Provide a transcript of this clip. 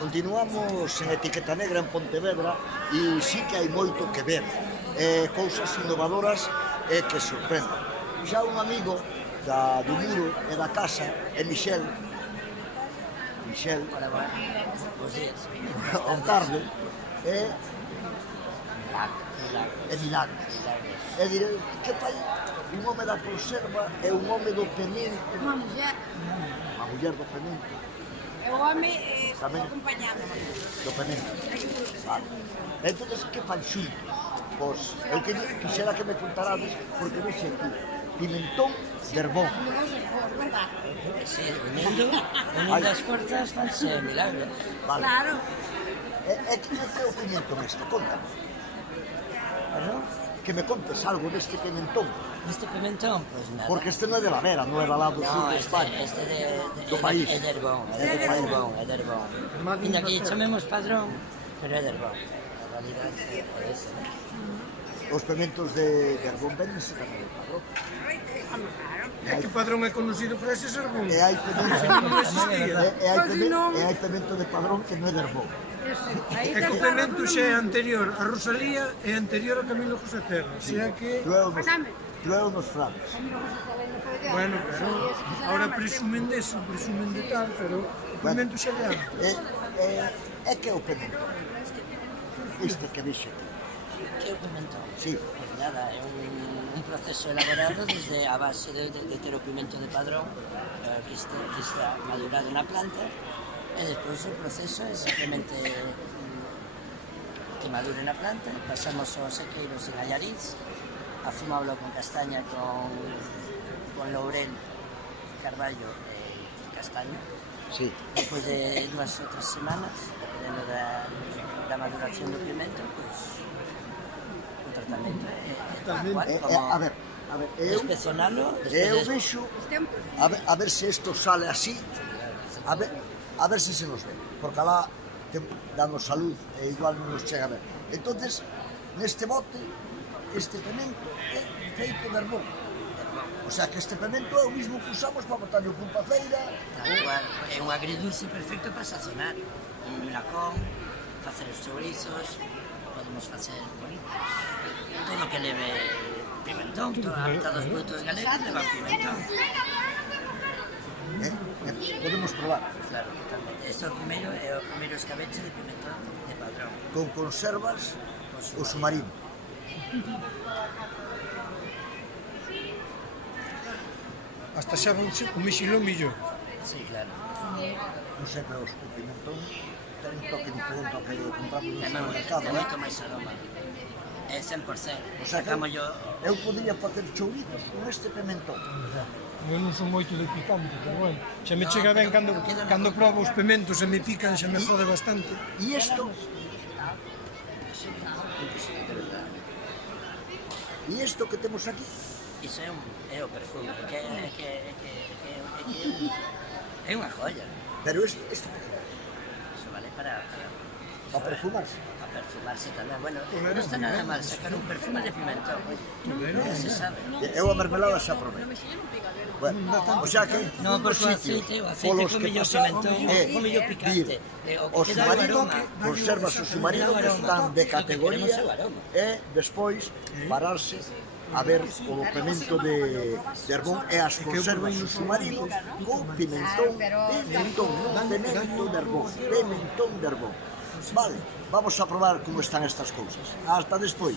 Continuamos en Etiqueta Negra en Pontevedra e sí que hai moito que ver, cousas innovadoras e que sorprenden. Xa un amigo do muro e da casa é Mixel, Ontarde, e Milagros. E direi, que fai un home da conserva e un home do pemento? Unha muller. A muller do pemento. E o home Tamén. acompañando. Do pemento. Vale. Entón, que fan xuntos? Pois, eu quixera que me contarades, porque vexe aquí, pimentón de Herbón. Verdad. Sí, unindo as forzas fanse milagros. Vale. Claro. E que é o pimiento neste? Conta. Que me contes algo deste pimentón. Este pimentón, pois nada. Porque este non é de Lavera, non é da lado do sur No, de España. este Do país. é de Herbón, é de Herbón. Ainda que chamemos padrón, pero é de Herbón. A realidade é esa, ¿no? Os pimentos de Herbón véndense tamén de Padrón. É que o padrón é conocido por ese Herbón. E hai pimento, Non existía. e hai pimento de Padrón que non é de Herbón. Aí É que o pimento xa é anterior a Rosalía e anterior a Camilo José Serra. O sea que... Tu é nos francos. Bueno, pero ahora presumen deso, presumen de tal, pero o pimento xa de antes. É que é o pimento? Este que dixe. Que é o pimentón? Sí. Pois nada, é un proceso elaborado desde a base de ter o pimento de padrón que está madurado na planta e despois o proceso é simplemente que madure na planta, pasamos aos sequeiros en Allariz, afumábalo con castaña, con laurel, carballo e castaña. Sí. Despois de 2 ou 3 semanas, dependendo da maduración do pimento, pois o tratamento é tal cual, A ver, eu inspeccionalo, vexo, a ver se isto sale así, a ver se nos ve, porque alá danos salud e igual non nos chega a ver. Entonces, neste bote, este pimento é feito de Herbón. O sea que este pimento é o mismo que usamos para botar o pulpa feira. tal cual, é un agridulce perfecto para sazonar, un lacón, facer os chourizos, podemos facer, bueno, todo que leve pimentón, toda a mitad dos produtos galegos levan pimentón. Podemos probar. Claro, totalmente. Este é o primeiro escabeche de pimentón de padrón. Con conservas o submarino. Hasta xa o mexilón millón. Sí, claro. Non sei, pero o pimentón ten un toque diferente ao que compramos no É supermercado, moito máis aroma. É 100%. O sea que Sacamos yo... eu podría facer chouritos con este pimentón. Eu non son moito de picante, pero bueno. Xa me chega ben queda cando probo os pimentos e me pican, xa me jode bastante. E isto? E isto que temos aquí? Iso é o perfume, é unha joya. Pero isto Iso vale para perfumarse. perfumarse tamén. Bueno, non está nada mal sacar un perfume de pimentón. Non se sabe. Eu a mermelada xa probei. Bueno, o sea que Non, porque o aceite polos come que yo pasamos pimentón, come yo picante. o submarino, conservas o submarino que están de categoría e despois pararse a ver o pimento de Herbón e as conservas do submarino con pimentón de pimento de Herbón, pimentón de Herbón. Vale, vamos a probar como están estas cousas. Hasta despois.